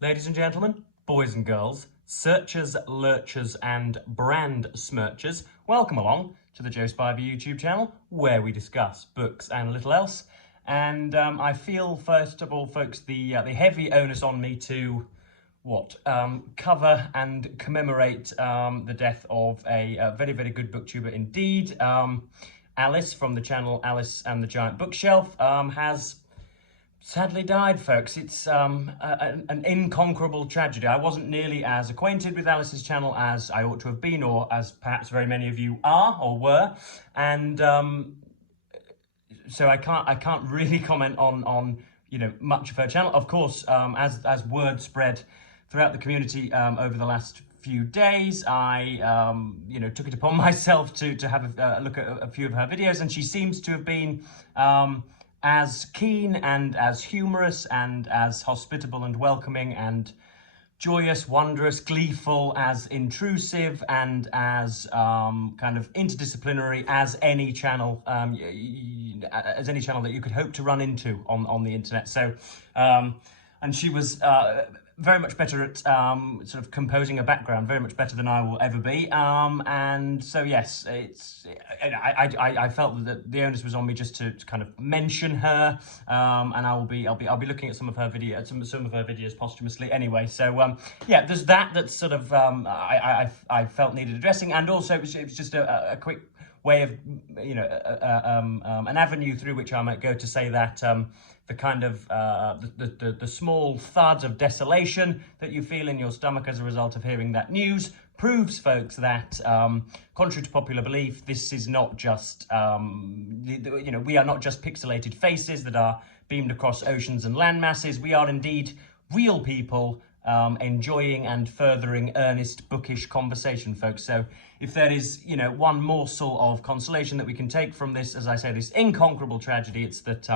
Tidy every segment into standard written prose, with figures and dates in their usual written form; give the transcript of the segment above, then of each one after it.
Ladies and gentlemen, boys and girls, searchers, lurchers, and brand smirchers, welcome along to the Joe Spivey YouTube channel, where we discuss books and a little else. And I feel, first of all, folks, the heavy onus on me to cover and commemorate the death of a very, very good booktuber indeed. Alice from the channel Alice and the Giant Bookshelf has sadly died, folks. It's an inconquerable tragedy. I wasn't nearly as acquainted with Alice's channel as I ought to have been, or as perhaps very many of you are or were, and so I can't really comment on much of her channel. Of course, as word spread throughout the community over the last few days, I took it upon myself to have a look at a few of her videos, and she seems to have been as keen and as humorous and as hospitable and welcoming and joyous, wondrous, gleeful, as intrusive and as kind of interdisciplinary as any channel that you could hope to run into on the internet. So, and she was very much better at sort of composing a background, very much better than I will ever be. And so yes, I felt that the onus was on me just to kind of mention her, and I'll be looking at some of her videos posthumously anyway. So yeah, there's that's sort of I felt needed addressing, and also it was just a quick way of an avenue through which I might go to say that the kind of the small thud of desolation that you feel in your stomach as a result of hearing that news proves, folks, that contrary to popular belief, this is not just we are not just pixelated faces that are beamed across oceans and land masses. We are indeed real people enjoying and furthering earnest bookish conversation, folks. So if there is, one morsel of consolation that we can take from this, as I say, this inconquerable tragedy, it's that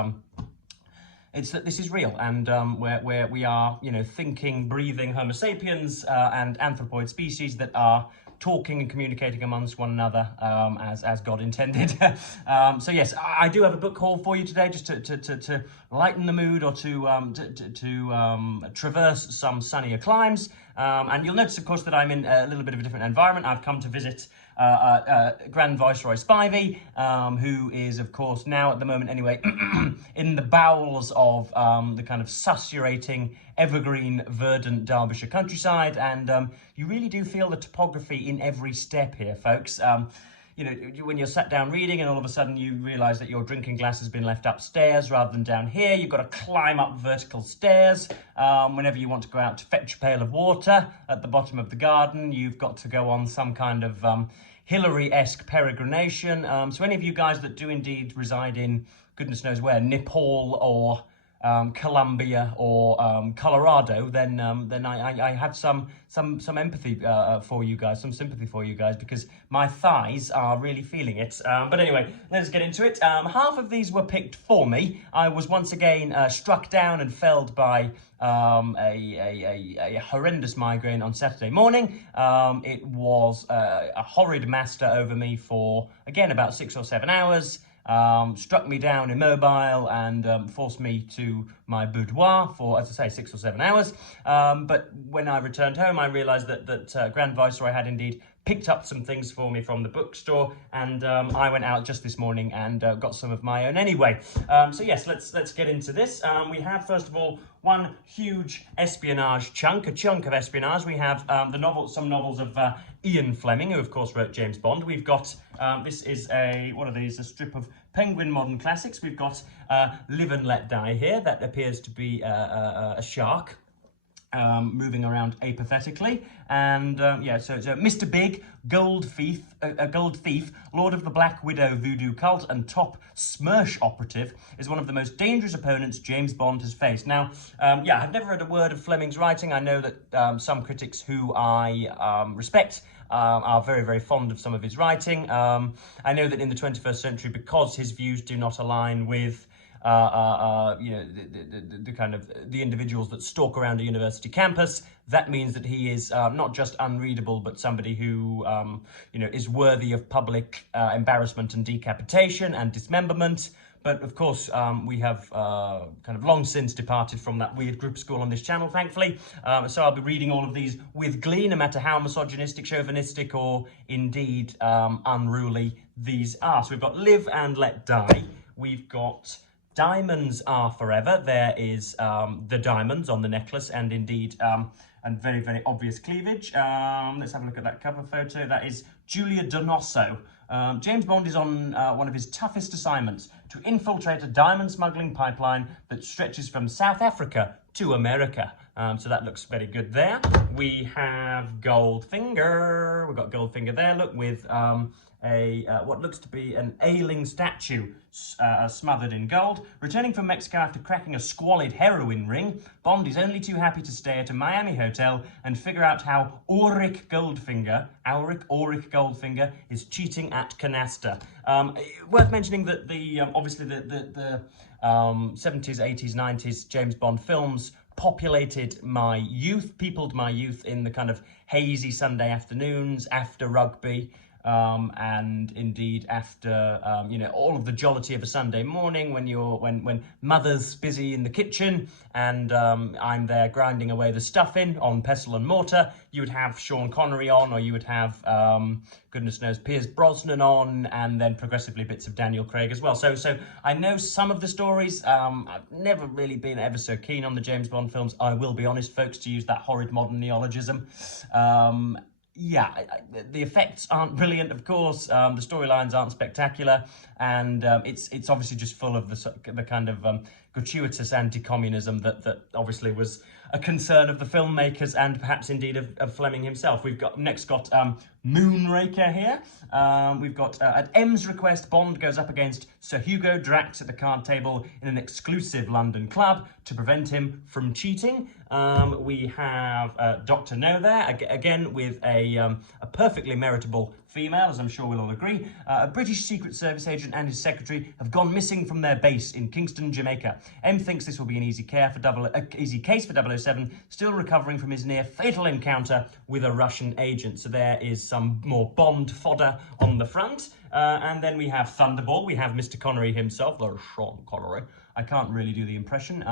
this is real, and where we are, thinking, breathing Homo sapiens and anthropoid species that are talking and communicating amongst one another as God intended. So yes, I do have a book haul for you today, just to lighten the mood or to traverse some sunnier climes. And you'll notice, of course, that I'm in a little bit of a different environment. I've come to visit Grand Viceroy Spivey, who is, of course, now at the moment anyway, in the bowels of the kind of susurrating, evergreen, verdant Derbyshire countryside, and you really do feel the topography in every step here, folks. When you're sat down reading and all of a sudden you realise that your drinking glass has been left upstairs rather than down here, you've got to climb up vertical stairs. Whenever you want to go out to fetch a pail of water at the bottom of the garden, you've got to go on some kind of Hillary-esque peregrination. So any of you guys that do indeed reside in goodness knows where, Nepal or Colombia or Colorado, then I have some empathy for you guys, some sympathy for you guys, because my thighs are really feeling it. But anyway, let's get into it. Half of these were picked for me. I was once again struck down and felled by a horrendous migraine on Saturday morning. It was a horrid master over me for, again, about 6 or 7 hours. Struck me down immobile and forced me to my boudoir for, as I say, 6 or 7 hours. But when I returned home, I realised that Grand Viceroy had indeed picked up some things for me from the bookstore, and I went out just this morning and got some of my own anyway. So yes, let's get into this. We have, first of all, one huge espionage chunk, a chunk of espionage. We have some novels of Ian Fleming, who of course wrote James Bond. We've got, this is a strip of Penguin Modern Classics. We've got Live and Let Die here. That appears to be a shark moving around apathetically, and so Mr. Big, gold thief, Lord of the Black Widow voodoo cult, and top Smersh operative, is one of the most dangerous opponents James Bond has faced. Now, I've never read a word of Fleming's writing. I know that some critics who I respect are very, very fond of some of his writing. I know that in the 21st century, because his views do not align with the kind of the individuals that stalk around a university campus, that means that he is not just unreadable, but somebody who is worthy of public embarrassment and decapitation and dismemberment. But of course, we have kind of long since departed from that weird group school on this channel, thankfully. So I'll be reading all of these with glee, no matter how misogynistic, chauvinistic, or indeed unruly these are. So we've got Live and Let Die. We've got Diamonds Are Forever. There is the diamonds on the necklace, and indeed, and very, very obvious cleavage. Let's have a look at that cover photo. That is Julia Donoso. James Bond is on one of his toughest assignments, to infiltrate a diamond smuggling pipeline that stretches from South Africa to America. So that looks very good there. We have Goldfinger. We've got Goldfinger there, look, with what looks to be an ailing statue smothered in gold. Returning from Mexico after cracking a squalid heroin ring, Bond is only too happy to stay at a Miami hotel and figure out how Auric Goldfinger is cheating at canasta. Worth mentioning that the obviously the 70s, 80s, 90s James Bond films peopled my youth in the kind of hazy Sunday afternoons after rugby. And indeed after all of the jollity of a Sunday morning when mother's busy in the kitchen and I'm there grinding away the stuffing on pestle and mortar, you would have Sean Connery on, or you would have goodness knows Pierce Brosnan on, and then progressively bits of Daniel Craig as well. So I know some of the stories. I've never really been ever so keen on the James Bond films, I will be honest, folks, to use that horrid modern neologism. Yeah, the effects aren't brilliant, of course. The storylines aren't spectacular, and it's obviously just full of the kind of gratuitous anti-communism that obviously was a concern of the filmmakers and perhaps indeed of Fleming himself. We've got Moonraker here. We've got at M's request, Bond goes up against Sir Hugo Drax at the card table in an exclusive London club to prevent him from cheating. We have Dr. No there, again with a perfectly meritable female, as I'm sure we'll all agree. A British Secret Service agent and his secretary have gone missing from their base in Kingston, Jamaica. M thinks this will be an easy case for 007, still recovering from his near-fatal encounter with a Russian agent. So there is some more Bond fodder on the front. And then we have Thunderball. We have Mr. Connery himself, there's Sean Connery. I can't really do the impression.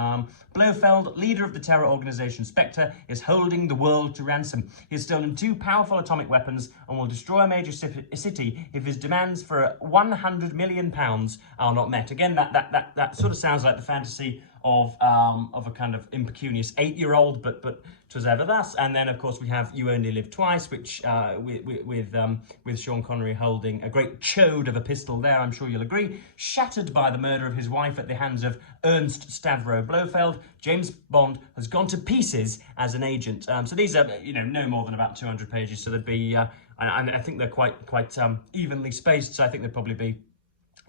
Blofeld, leader of the terror organization Spectre, is holding the world to ransom. He has stolen 2 powerful atomic weapons and will destroy a major city if his demands for £100 million are not met. Again, that sort of sounds like the fantasy of a kind of impecunious 8-year-old, but 'twas ever thus. And then, of course, we have You Only Live Twice, which with Sean Connery holding a great chode of a pistol there, I'm sure you'll agree, shattered by the murder of his wife at the hands of Ernst Stavro Blofeld. James Bond has gone to pieces as an agent. So these are, no more than about 200 pages. So there'd be, and I think they're quite evenly spaced. So I think there'd probably be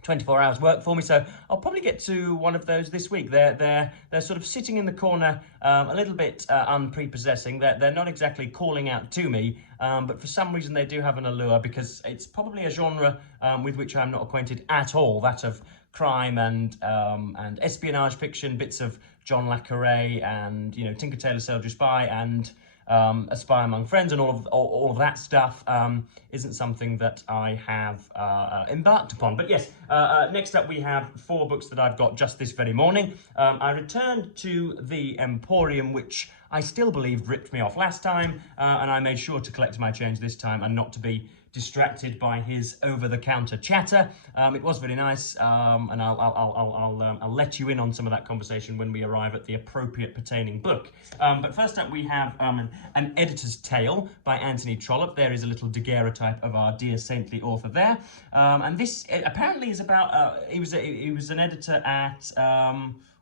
24 hours work for me, so I'll probably get to one of those this week. They're sort of sitting in the corner, a little bit unprepossessing. They're not exactly calling out to me, but for some reason they do have an allure, because it's probably a genre with which I'm not acquainted at all. That of crime and espionage fiction, bits of John le Carré and Tinker Tailor Soldier Spy and A Spy Among Friends and all of that stuff isn't something that I have embarked upon. But yes, next up we have 4 books that I've got just this very morning. I returned to the Emporium, which I still believe ripped me off last time, and I made sure to collect my change this time and not to be distracted by his over-the-counter chatter. It was very nice, and I'll let you in on some of that conversation when we arrive at the appropriate pertaining book. But first up, we have an editor's tale by Anthony Trollope. There is a little daguerreotype of our dear saintly author there, and this apparently is about. He was an editor at.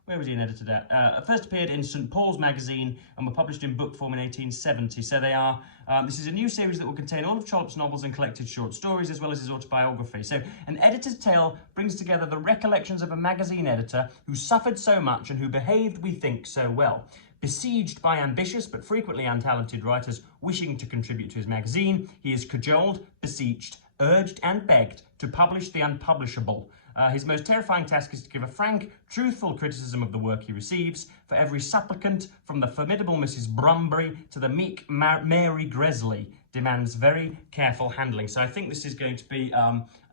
Where was he an editor at? First appeared in St. Paul's magazine and were published in book form in 1870. So they are, this is a new series that will contain all of Trollope's novels and collected short stories, as well as his autobiography. So an editor's tale brings together the recollections of a magazine editor who suffered so much and who behaved, we think, so well. Besieged by ambitious but frequently untalented writers wishing to contribute to his magazine, he is cajoled, beseeched, urged and begged to publish the unpublishable. His most terrifying task is to give a frank, truthful criticism of the work he receives. For every supplicant, from the formidable Mrs. Brumbury to the meek Mary Gresley, demands very careful handling. So I think this is going to be,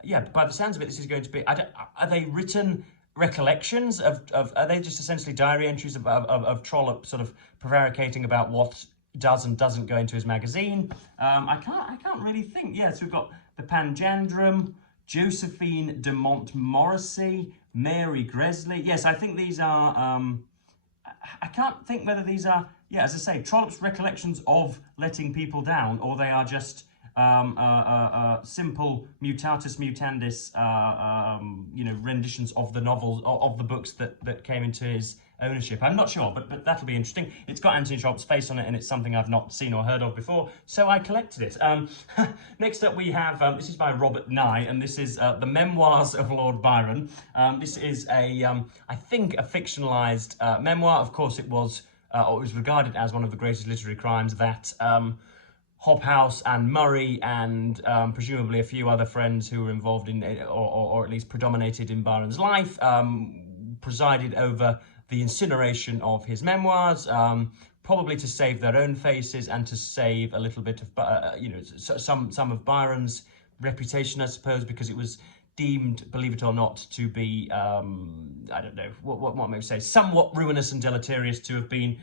yeah, by the sounds of it, this is going to be, are they written recollections of are they just essentially diary entries of Trollope sort of prevaricating about what does and doesn't go into his magazine? I can't really think. Yeah, so we've got the Panjandrum, Josephine de Montmorency, Mary Gresley. Yes, I think these are. I can't think whether these are, yeah, as I say, Trollope's recollections of letting people down, or they are just simple mutatis mutandis, renditions of the novels, of the books that came into his ownership. I'm not sure, but that'll be interesting. It's got Anthony Trollope's face on it, and it's something I've not seen or heard of before, so I collected it. Next up we have, this is by Robert Nye, and this is The Memoirs of Lord Byron. This is I think a fictionalised memoir. Of course it was, or it was regarded as one of the greatest literary crimes that Hobhouse and Murray and presumably a few other friends who were involved in, or at least predominated in Byron's life, presided over the incineration of his memoirs, probably to save their own faces and to save a little bit of, some of Byron's reputation, I suppose, because it was deemed, believe it or not, to be, I don't know, what may we say, somewhat ruinous and deleterious to be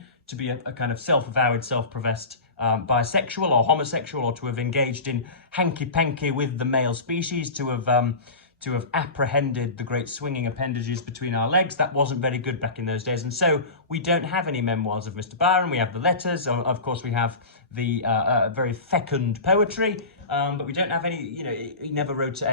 a kind of self-avowed, self-professed bisexual or homosexual, or to have engaged in hanky-panky with the male species, to have apprehended the great swinging appendages between our legs. That wasn't very good back in those days, and so we don't have any memoirs of Mr. Byron. We have the letters, of course we have the very fecund poetry, but we don't have any, he never wrote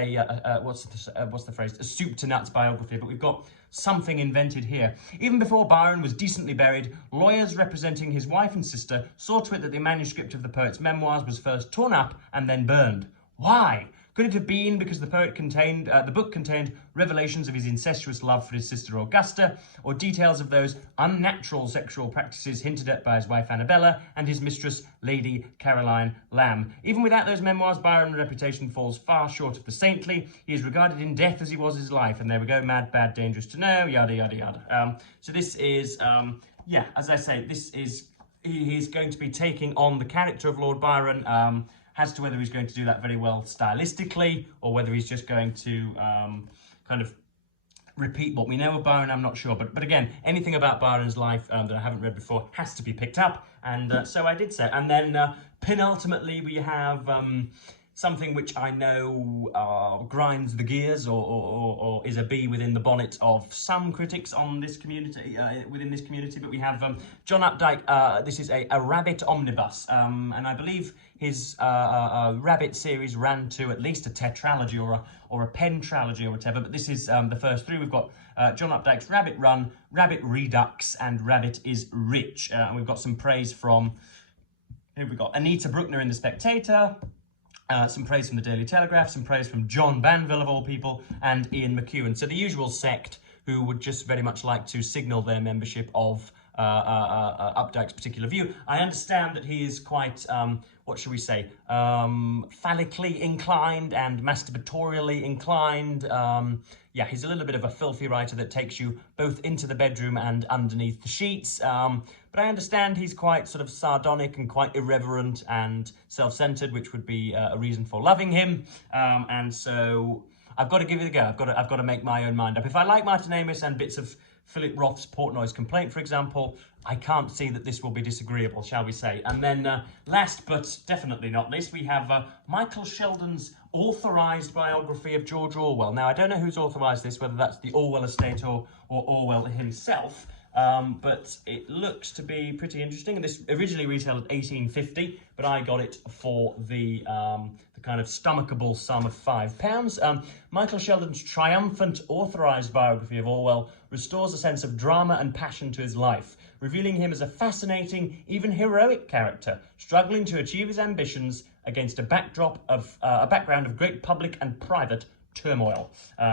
what's the phrase, a soup to nuts biography, but we've got something invented here. Even before Byron was decently buried, lawyers representing his wife and sister saw to it that the manuscript of the poet's memoirs was first torn up and then burned. Why? Could it have been because the book contained revelations of his incestuous love for his sister Augusta, or details of those unnatural sexual practices hinted at by his wife Annabella and his mistress Lady Caroline Lamb? Even without those memoirs, Byron's reputation falls far short of the saintly. He is regarded in death as he was his life, and there we go, mad, bad, dangerous to know, yada, yada, yada. So this is, as I say, he's going to be taking on the character of Lord Byron. As to whether he's going to do that very well stylistically, or whether he's just going to kind of repeat what we know of Byron, I'm not sure. But again, anything about Byron's life that I haven't read before has to be picked up, and so I did so. And then penultimately we have something which I know grinds the gears, or is a bee within the bonnet of some critics on this community, within this community. But we have John Updike. This is a rabbit omnibus, and I believe his rabbit series ran to at least a tetralogy or a pentralogy or whatever. But this is the first three. We've got John Updike's Rabbit Run, Rabbit Redux, and Rabbit is Rich. And we've got some praise from, here we've got Anita Bruckner in The Spectator, some praise from the Daily Telegraph, some praise from John Banville, of all people, and Ian McEwan. So the usual sect who would just very much like to signal their membership of Updike's particular view. I understand that he is quite, what shall we say, phallically inclined and masturbatorially inclined. Yeah, he's a little bit of a filthy writer that takes you both into the bedroom and underneath the sheets. But I understand he's quite sort of sardonic and quite irreverent and self-centered, which would be a reason for loving him. And so I've got to give it a go. I've got to make my own mind up. If I like Martin Amis and bits of Philip Roth's Portnoy's Complaint, for example, I can't see that this will be disagreeable, shall we say. And then last but definitely not least, we have Michael Sheldon's authorised biography of George Orwell. Now, I don't know who's authorised this, whether that's the Orwell estate or Orwell himself, but it looks to be pretty interesting. And this originally retailed at $18.50, but I got it for the kind of stomachable sum of £5. Michael Sheldon's triumphant authorised biography of Orwell restores a sense of drama and passion to his life, revealing him as a fascinating, even heroic character, struggling to achieve his ambitions against a background of great public and private turmoil.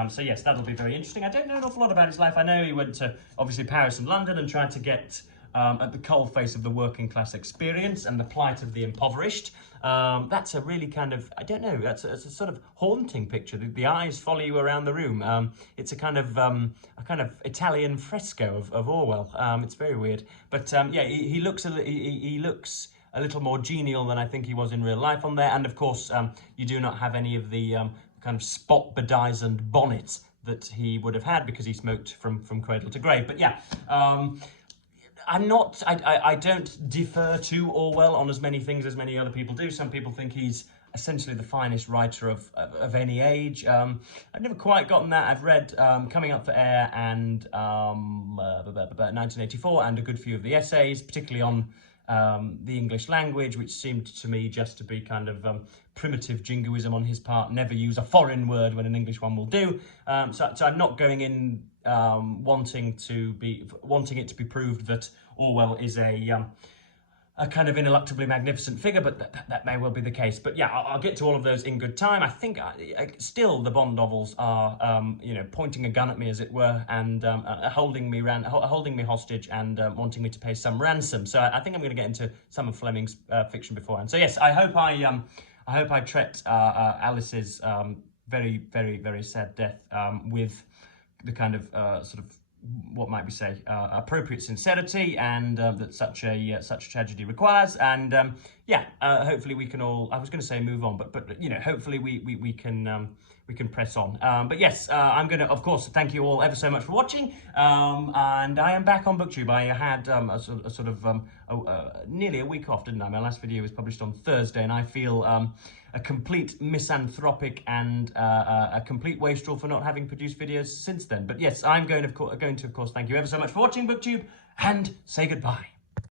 So yes, that'll be very interesting. I don't know an awful lot about his life. I know he went to, obviously, Paris and London and tried to get at the coalface of the working class experience and the plight of the impoverished. That's a really kind of, I don't know, it's a sort of haunting picture. The eyes follow you around the room. It's a kind of Italian fresco of Orwell. It's very weird, but yeah, he looks a little more genial than I think he was in real life on there. And of course, you do not have any of the kind of spot bedizened bonnets that he would have had because he smoked from cradle to grave. But yeah, I don't defer to Orwell on as many things as many other people do. Some people think he's essentially the finest writer of any age. I've never quite gotten that. I've read Coming Up for Air and 1984 and a good few of the essays, particularly on the English language, which seemed to me just to be kind of primitive jingoism on his part. Never use a foreign word when an English one will do. So I'm not going in wanting it to be proved that Orwell is a kind of ineluctably magnificent figure, but that may well be the case. But yeah, I'll get to all of those in good time. I think still the Bond novels are, pointing a gun at me, as it were, and holding me hostage and wanting me to pay some ransom. So I think I'm going to get into some of Fleming's fiction beforehand. So yes, I hope I treat Alice's very, very, very sad death with the kind of sort of, what might we say, appropriate sincerity, and that such a tragedy requires. And hopefully we can all, I was going to say move on, but hopefully we can press on. But yes, I'm going to, of course, thank you all ever so much for watching. And I am back on BookTube. I had nearly a week off, didn't I? My last video was published on Thursday, and I feel a complete misanthropic and a complete wastrel for not having produced videos since then. But yes, I'm going to, of course, thank you ever so much for watching BookTube, and say goodbye.